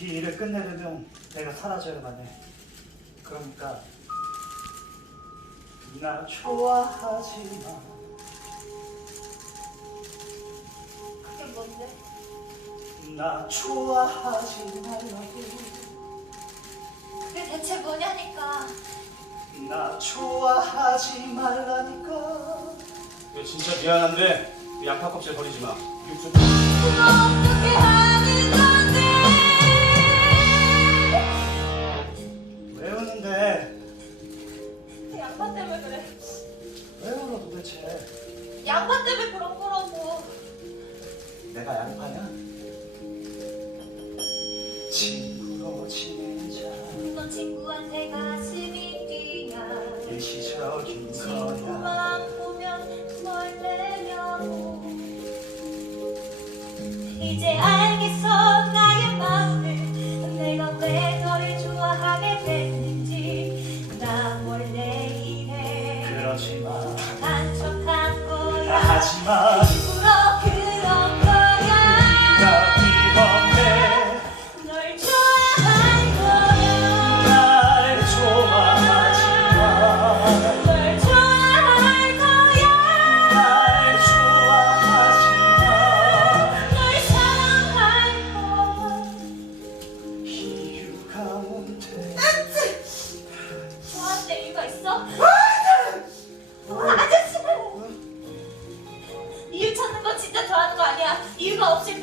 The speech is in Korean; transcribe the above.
이 일을 끝내려면 내가 사라져야만 해. 그러니까 나 좋아하지 마. 그게 뭔데? 나 좋아하지 말라고. 그게 대체 뭐냐니까. 나 좋아하지 말라니까. 야, 진짜 미안한데 이 양파 껍질 버리지 마. 육수 어떻게 하는 건 양파 때문에 그래. 왜 울어 도대체? 양파 때문에 그런 거라고. 내가 양파냐? 친구로 지내자 너 친구한테 가슴이 뛰냐? 일시적인 거야 친구만 보면 설레냐고. 이제 알 하지마 하지마 좋아하는 거 아니야. 이유가 없이